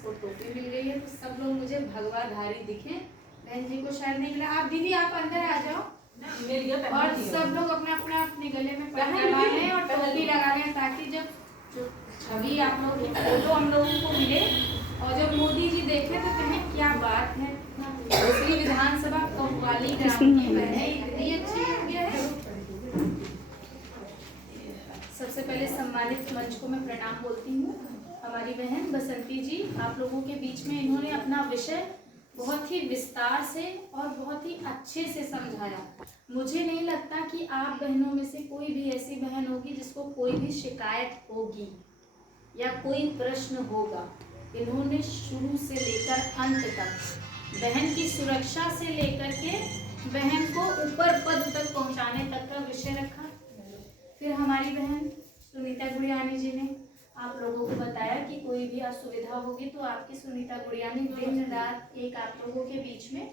इसको टोपी मिल गई है, तो सब लोग मुझे भगवाधारी दिखे। बहन जी को शायद नहीं मिला। आप दीदी आप अंदर आ जाओ और सब लोग अपने गले में लगा लें और टोपी लगा लें, ताकि जब छवि आप लोग की फोटो हम लोगों को मिले और जब मोदी जी देखे तो कहें क्या बात है, इसलिए विधानसभा कोतवाली ग्राम की बहनें इतनी अच्छी है। सबसे पहले सम्मानित मंच को मैं प्रणाम बोलती हूँ। हमारी बहन बसंती जी, आप लोगों के बीच में इन्होंने अपना विषय बहुत ही विस्तार से और बहुत ही अच्छे से समझाया। मुझे नहीं लगता कि आप बहनों में से कोई भी ऐसी बहन होगी जिसको कोई भी शिकायत होगी या कोई प्रश्न होगा। इन्होंने शुरू से लेकर अंत तक बहन की सुरक्षा से लेकर के बहन को ऊपर पद तक पहुंचाने तक का विषय रखा। फिर हमारी बहन सुनीता गुड़ियानी जी ने आप लोगों को बताया कि कोई भी असुविधा होगी तो आपकी सुनीता गुड़ियानी दिन रात एक आप लोगों के बीच में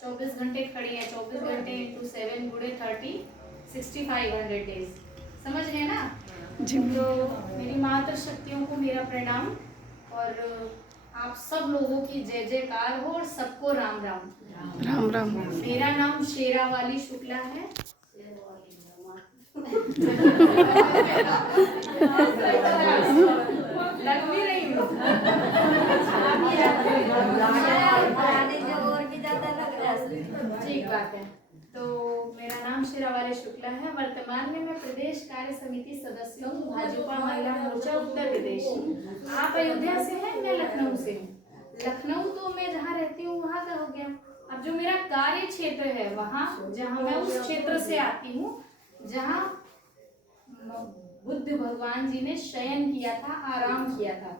24 घंटे खड़ी है। 24 घंटे × 7 गुणे 30 6500 डेज, समझ गए ना जी। तो मेरी मातृ शक्तियों को मेरा प्रणाम और आप सब लोगों की जय जयकार हो और सबको राम राम। राम राम। मेरा नाम शेरावाली शुक्ला है। लग भी रही हूँ ठीक बात है। तो मेरा नाम शेरावाली शुक्ला है। वर्तमान में मैं प्रदेश कार्य समिति सदस्य हूँ, भाजपा महिला मोर्चा उत्तर प्रदेश। आप अयोध्या से हैं, मैं लखनऊ से हूँ। लखनऊ तो मैं जहाँ रहती हूँ वहाँ का हो गया। अब जो मेरा कार्य क्षेत्र है वहाँ, जहाँ मैं उस क्षेत्र से आती हूँ जहाँ बुद्ध भगवान जी ने शयन किया था, आराम किया था।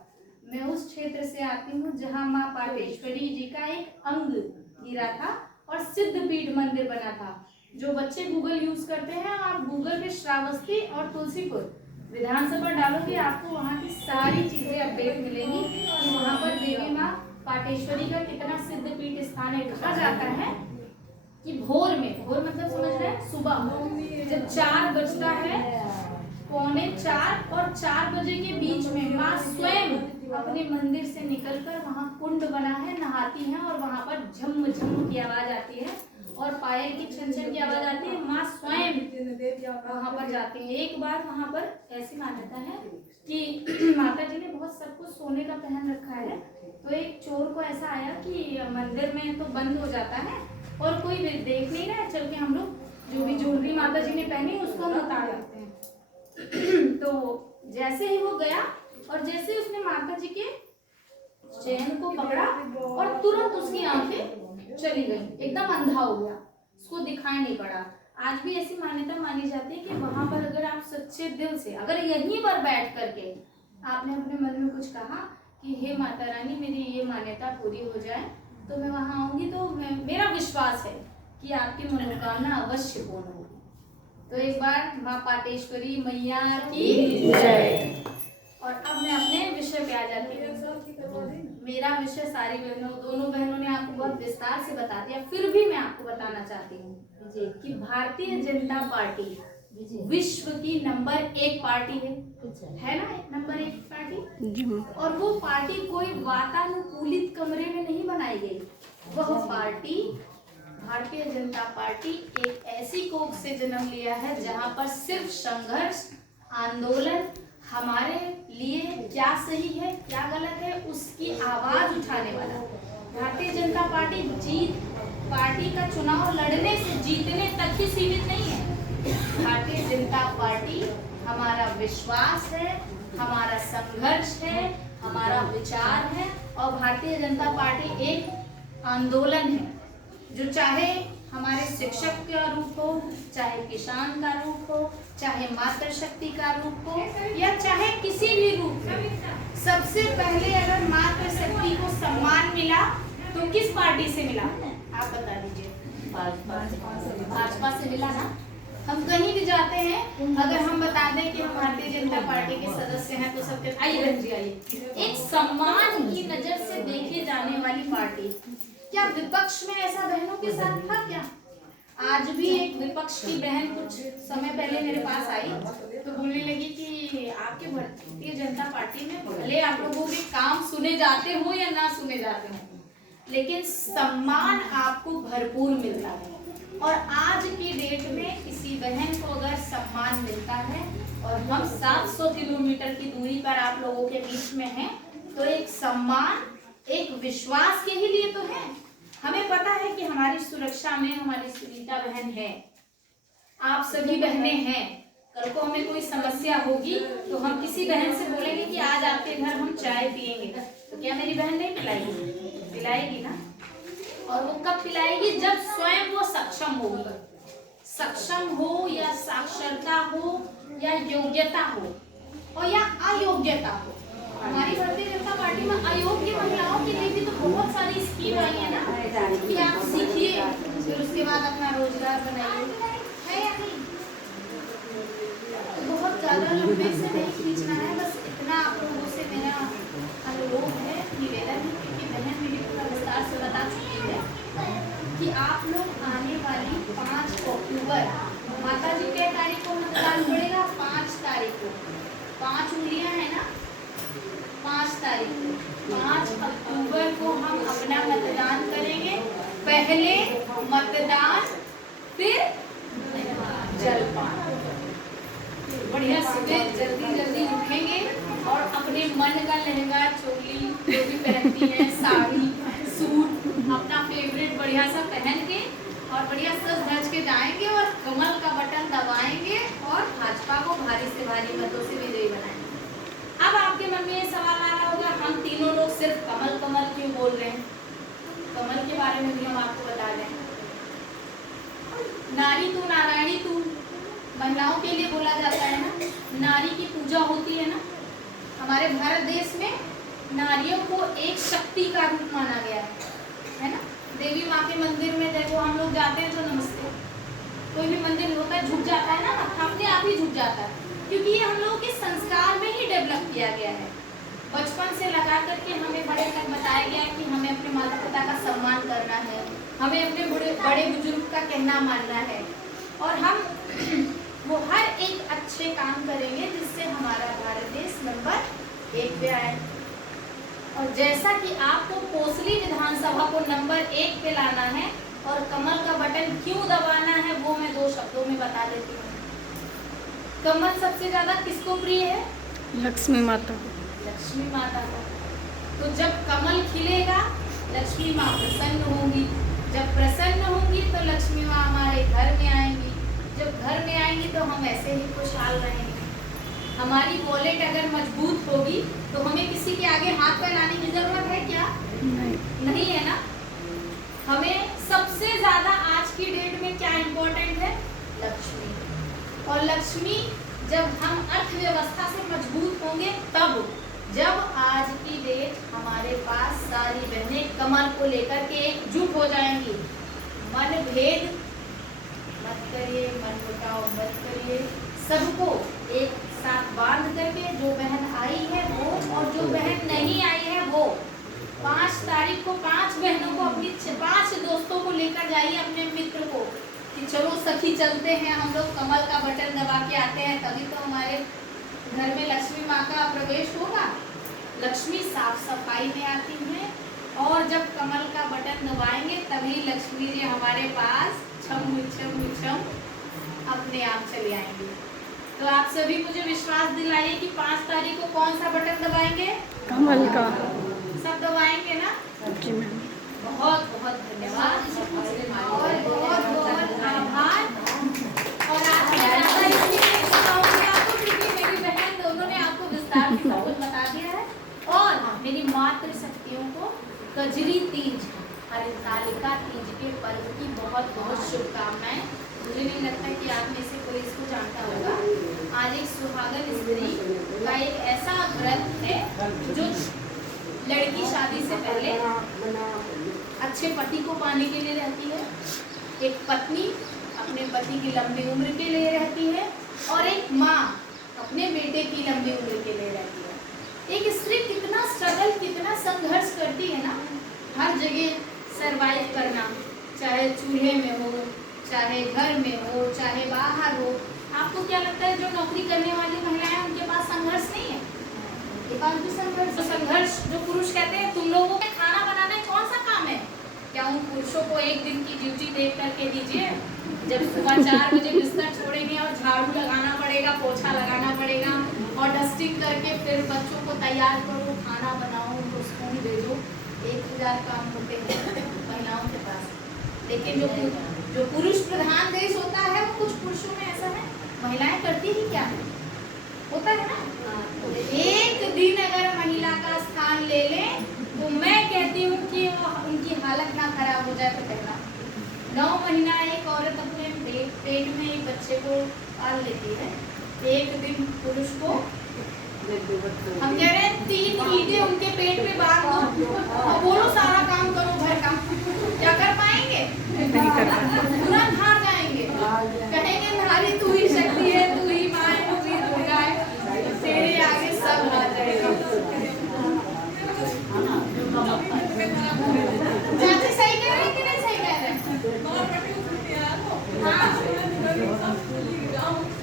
मैं उस क्षेत्र से आती हूँ जहाँ माँ पाटेश्वरी जी का एक अंग गिरा था और सिद्धपीठ मंदिर बना था। जो बच्चे गूगल यूज करते हैं, आप गूगल पे श्रावस्ती और तुलसीपुर विधानसभा डालोगे, आपको वहाँ की सारी चीजें अपडेट मिलेंगी कि वहाँ पर देवी माँ पाटेश्वरी का कितना सिद्धपीठ स्थान है। कहा जाता है कि भोर में, भोर मतलब समझ रहे हैं, सुबह जब 4 बजता है, 3:45 और 4 बजे के बीच में माँ स्वयं अपने मंदिर से निकलकर वहाँ कुंड बना है, नहाती हैं और वहाँ पर झम झम की आवाज आती है और पायल की छन छन की आवाज आती है। माँ स्वयं वहाँ पर जाती हैं। एक बार वहाँ पर ऐसी मान्यता है कि माता जी ने बहुत सब कुछ सोने का पहन रखा है, तो एक चोर को ऐसा आया कि मंदिर में तो बंद हो जाता है और कोई देख नहीं रहा है, चल के हम लोग जो भी ज्वेलरी माता जी ने पहनी उसको हम उतार लेते हैं। तो जैसे ही वो गया और जैसे उसने माता जी के चैन को पकड़ा और तुरंत उसकी आंखें चली गई, एकदम अंधा हो गया, उसको दिखाई नहीं पड़ा। आज भी ऐसी मान्यता मानी जाती है कि वहां पर अगर आप सच्चे दिल से, अगर यहीं पर बैठ करके आपने अपने मन में कुछ कहा कि हे माता रानी मेरी ये मान्यता पूरी हो जाए तो मैं वहां आऊंगी, तो मेरा विश्वास है कि आपकी मनोकामना अवश्य पूर्ण होगी। तो एक बार माँ पाटेश्वरी मैया की जय। और अब मैं अपने विषय पे आ जाती हूँ। मेरा विषय सारी बहनों, दोनों बहनों ने आपको बहुत विस्तार से बता दिया, फिर भी मैं आपको बताना चाहती हूँ कि भारतीय जनता पार्टी विश्व की नंबर 1 पार्टी है ना, नंबर 1 पार्टी। और वो पार्टी कोई वातानुकूलित कमरे में नहीं बनाई गई। वह पार्टी, भारतीय जनता पार्टी, एक ऐसी कोख से जन्म लिया है जहां पर सिर्फ संघर्ष, आंदोलन, हमारे लिए क्या सही है क्या गलत है उसकी आवाज उठाने वाला। भारतीय जनता पार्टी पार्टी का चुनाव लड़ने से जीतने तक ही सीमित नहीं है। भारतीय जनता पार्टी हमारा विश्वास है, हमारा संघर्ष है, हमारा विचार है और भारतीय जनता पार्टी एक आंदोलन है जो चाहे हमारे शिक्षक का रूप हो, चाहे किसान का रूप हो, चाहे मातृशक्ति का रूप हो या चाहे किसी भी रूप में। सबसे पहले अगर मातृशक्ति को सम्मान मिला तो किस पार्टी से मिला, आप बता दीजिए। भाजपा से मिला ना। हम कहीं भी जाते हैं, अगर हम बता दें कि हम भारतीय जनता पार्टी के सदस्य हैं तो सबके आइए बहन जी आइए। एक सम्मान की नजर से देखी जाने वाली पार्टी। क्या विपक्ष में ऐसा बहनों के साथ था क्या? आज भी एक विपक्ष की बहन कुछ समय पहले मेरे पास आई तो बोलने लगी कि आपके भारतीय जनता पार्टी में भले आप लोगों के काम सुने सुने जाते हो या ना सुने जाते हो, लेकिन सम्मान आपको भरपूर मिलता है। और आज की डेट में किसी बहन को अगर सम्मान मिलता है और हम 700 किलोमीटर की दूरी पर आप लोगों के बीच में हैं, तो एक सम्मान, एक विश्वास के ही लिए तो है। हमें पता है कि हमारी सुरक्षा में हमारी सुनीता बहन है, आप सभी बहनें हैं। कल को हमें कोई समस्या होगी तो हम किसी बहन से बोलेंगे कि आज आपके घर हम चाय पिएंगे, तो क्या मेरी बहन नहीं पिलाएगी? पिलाएगी ना। और वो कब पिलाएगी? जब स्वयं वो सक्षम होगी। सक्षम हो या साक्षरता हो या योग्यता हो और या अयोग्यता हो। हमारी भारतीय जनता पार्टी में अयोग्य महिलाओं के लिए भी तो बहुत सारी स्कीम आई है ना, कि आप सीखिए फिर उसके बाद अपना रोजगार बनाइए, है या नहीं? बहुत ज्यादा लंबे से नहीं खींचना है, बस इतना आप लोगों से मेरा अनुरोध है, निवेदन है, क्योंकि बहन मेरी पूरा विस्तार से बता चुकी है कि आप लोग आने वाली 5 अक्टूबर, माता जी के तारीख को मतदान पड़ेगा, 5 तारीख को, 5 उंगलियां है ना, 5 तारीख को, 5 अक्टूबर को हम अपना मतदान करेंगे। पहले मतदान फिर जलपान। बढ़िया सुबह जल्दी जल्दी उठेंगे और अपने मन का लहंगा चोली जो भी पहनती है, साड़ी सूट अपना फेवरेट बढ़िया सा पहन के और बढ़िया सज धज के जाएंगे और कमल का बटन दबाएंगे और भाजपा को भारी से भारी मतों से विजयी बनाएंगे। अब आपके मन में ये सवाल आ रहा होगा, हम तीनों लोग सिर्फ कमल कमल क्यों बोल रहे हैं? कमल के बारे में भी हम आपको बता दें। नारी तू नारायणी तू महिलाओं के लिए बोला जाता है ना, नारी की पूजा होती है ना। हमारे भारत देश में नारियों को एक शक्ति का रूप माना गया है ना। देवी माँ के मंदिर में देखो हम लोग जाते हैं तो नमस्ते, कोई भी मंदिर होता है झुक जाता है ना, अपने आप ही झुक जाता है, क्योंकि ये हम लोगों के संस्कार में ही डेवलप किया गया है। बचपन से लगा करके हमें बड़े तक बताया गया कि हमें अपने माता पिता का सम्मान करना है, हमें अपने बड़े बुजुर्ग का कहना मानना है, और हम वो हर एक अच्छे काम करेंगे जिससे हमारा भारत देश नंबर 1 पे आए। और जैसा कि आपको कोसली विधानसभा को नंबर 1 पे लाना है और कमल का बटन क्यों दबाना है, वो मैं 2 शब्दों में बता देती हूँ। कमल सबसे ज्यादा किसको प्रिय है? लक्ष्मी माता को। लक्ष्मी माता को। तो जब कमल खिलेगा लक्ष्मी माँ प्रसन्न होंगी, जब प्रसन्न होंगी तो लक्ष्मी माँ हमारे घर में आएंगी, जब घर में आएंगी तो हम ऐसे ही खुशहाल रहेंगे। हमारी वॉलेट अगर मजबूत होगी तो हमें किसी के आगे हाथ फैलाने की जरूरत है क्या? नहीं है ना। हमें सबसे ज्यादा आज की डेट में क्या इम्पोर्टेंट है? लक्ष्मी। और लक्ष्मी जब हम अर्थव्यवस्था से मजबूत होंगे तब, जब आज की डेट हमारे पास सारी बहनें कमल को लेकर के एकजुट हो जाएंगी। मन भेद मत करिए, मन मुटाव मत करिए, सबको एक साथ बांध करके जो बहन आई है वो और जो बहन नहीं आई है वो 5 तारीख को 5 बहनों को, अपनी 5 दोस्तों को लेकर जाइए, अपने मित्र को, कि चलो सखी चलते हैं, हम लोग कमल का बटन दबा के आते हैं, तभी तो हमारे घर में लक्ष्मी माँ का प्रवेश होगा। लक्ष्मी साफ सफाई में आती है और जब कमल का बटन दबाएंगे तभी लक्ष्मी जी हमारे पास छम छम छम अपने आप चले आएंगे। तो आप सभी मुझे विश्वास दिलाइए कि 5 तारीख को कौन सा बटन दबाएंगे? कमल का। सब दबाएंगे ना? जी मैम। बहुत बहुत धन्यवाद और बहुत बहुत आभार। और आपको क्योंकि मेरी बहन दोनों ने आपको विस्तार से सब कुछ बता दिया है। और मेरी मातृ शक्तियों को कजरी तीज, हरितालिका तीज के पर्व की बहुत बहुत शुभकामनाएं। मुझे नहीं लगता कि आप में से कोई इसको जानता होगा। आज एक सुहागन स्त्री का एक ऐसा व्रत है जो लड़की शादी से पहले अच्छे पति को पाने के लिए रहती है, एक पत्नी अपने पति की लंबी उम्र के लिए रहती है, और एक माँ अपने बेटे की लंबी उम्र के लिए रहती है। एक स्त्री कितना स्ट्रगल, कितना संघर्ष करती है ना, हर जगह सरवाइव करना, चाहे चूल्हे में हो, चाहे घर में हो, चाहे बाहर हो। आपको क्या लगता है जो नौकरी करने वाली महिलाएं उनके पास संघर्ष नहीं है? एक संघर्ष जो पुरुष कहते देख करके दीजिए। जब सुबह 4 बजे बिस्तर छोड़ेंगे और झाड़ू लगाना पड़ेगा, पोछा लगाना पड़ेगा और डस्टिंग करके फिर बच्चों को तैयार करो, खाना बनाओ, उनको स्कूल भेजो। 1000 काम होते हैं महिलाओं के पास। लेकिन जो पुरुष प्रधान देश होता है वो कुछ पुरुषों में ऐसा है, महिलाएं करती ही क्या है, होता है ना। एक दिन अगर महिला का स्थान ले लें तो मैं कहती हूँ कि उनकी हालत ना खराब हो जाए तो कहना। 9 महीना एक औरत अपने पेट में एक बच्चे को पाल लेती है, एक दिन पुरुष को हम कह रहे हैं 3 ईंटें उनके पेट में बांध दो और बोलो सारा काम करो घर का, क्या कर पाएंगे? नहीं कर पाएंगे। तुरंत हार जाएंगे, कहेंगे नारी तू ही शक्ति है, तू ही माँ है, तू ही दुर्गा है, तेरे आगे सब हार जाएगा। चाची सही कह रहे हैं कि नहीं सही कह रहे हैं? हाँ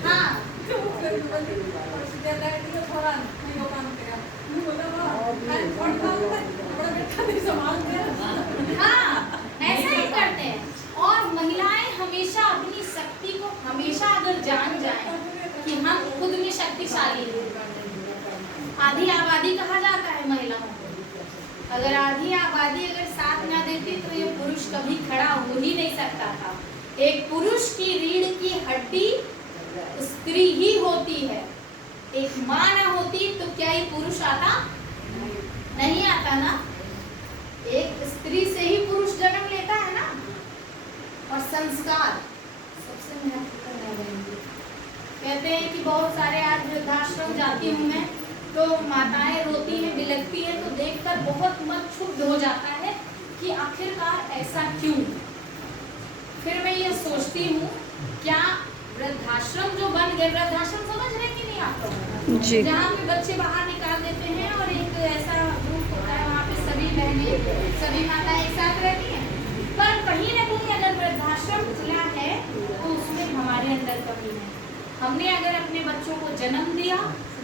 हाँ हाँ, ऐसा ही करते हैं। और महिलाएं हमेशा अपनी शक्ति को हमेशा अगर जान जाएं कि हम खुद में शक्तिशाली हैं। आधी आबादी कहा जाता है महिलाओं को। अगर आधी आबादी अगर साथ ना देती तो ये पुरुष कभी खड़ा हो ही नहीं सकता था। एक पुरुष की रीढ़ की हड्डी स्त्री ही होती है। एक माँ ना होती तो क्या ये पुरुष आता? नहीं आता ना। एक स्त्री से ही पुरुष जन्म लेता है ना। और संस्कार सबसे महत्वपूर्ण है। कहते हैं कि बहुत सारे आज वृद्धाश्रम जाती हूँ मैं तो माताएं रोती हैं, बिलखती हैं तो देखकर बहुत मन क्षुब्ध हो जाता है कि आखिरकार ऐसा क्यों। फिर मैं ये सोचती हूँ क्या वृद्धाश्रम जो बन गए, वृद्धाश्रम समझ रहे कि नहीं आप लोग? जी। जहाँ पे बच्चे बाहर निकाल देते हैं और एक ऐसा ग्रुप होता है, वहाँ पे सभी बहनें सभी माताएं एक साथ रहती हैं। पर कहीं ना कहीं अगर वृद्धाश्रम खुला है तो उसमें हमारे अंदर कमी है। हमने अगर अपने बच्चों को जन्म दिया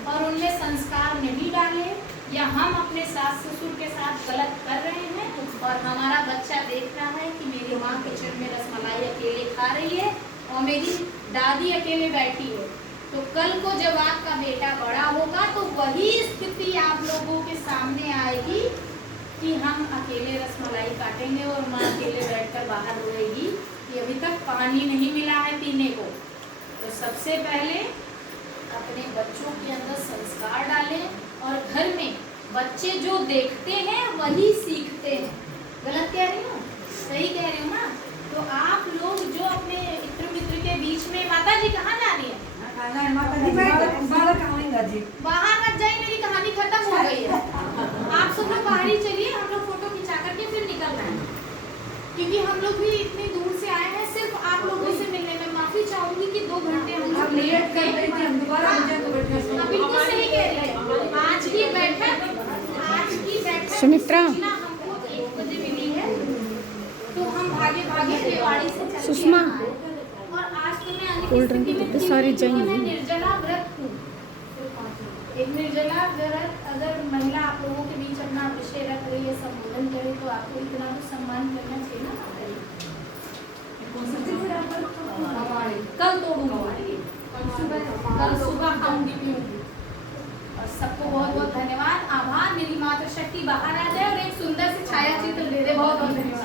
और उनमें संस्कार नहीं डाले या हम अपने सास ससुर के साथ गलत कर रहे हैं और हमारा बच्चा देख रहा है कि मेरी माँ किचन में रसमलाई अकेले खा रही है और मेरी दादी अकेले बैठी है, तो कल को जब आपका बेटा बड़ा होगा तो वही स्थिति आप लोगों के सामने आएगी कि हम अकेले रसमलाई काटेंगे और माँ अकेले बैठकर बाहर रोएगी कि अभी तक पानी नहीं मिला है पीने को। तो सबसे पहले अपने बच्चों के अंदर संस्कार डालें और घर में बच्चे जो देखते हैं वही सीखते हैं। गलत कह रही हूँ? सही कह रही हूँ ना? तो आप लोग जो अपने इत्र मित्र के बीच में, माता जी कहाँ जा रही है? बाहर मत जाइए, मेरी कहानी खत्म हो गई है। आप सब लोग बाहर ही चलिए, हम लोग फोटो खिंचा करके फिर निकलना है, क्योंकि हम लोग भी इतनी दूर से आए हैं सिर्फ आप लोगों से मिलने में। माफी चाहूंगी कि 2 घंटे हम लोग लेट कर गए। बिल्कुल सही कह रही है। आज की बैठक सुमित्रा हमको 1 बजे मिली है, तो हम भागे भागे रेवाड़ी से चल सुषमा और आज तो मैं आने कोल्ड ड्रिंक तो सारी मैं चाहिए। निर्जला व्रत हूँ। एक निर्जला व्रत अगर महिला आप लोगों के बीच अपना विषय रख रही है, संबोधन करे, तो आपको इतना तो सम्मान करना चाहिए ना। कल तोड़ूंगी, कल सुबह आऊंगी पीऊंगी। और सबको बहुत बहुत धन्यवाद, आभार। मेरी मातृशक्ति बाहर आ जाए और एक सुंदर सी छाया चित्र दे दे। बहुत बहुत धन्यवाद।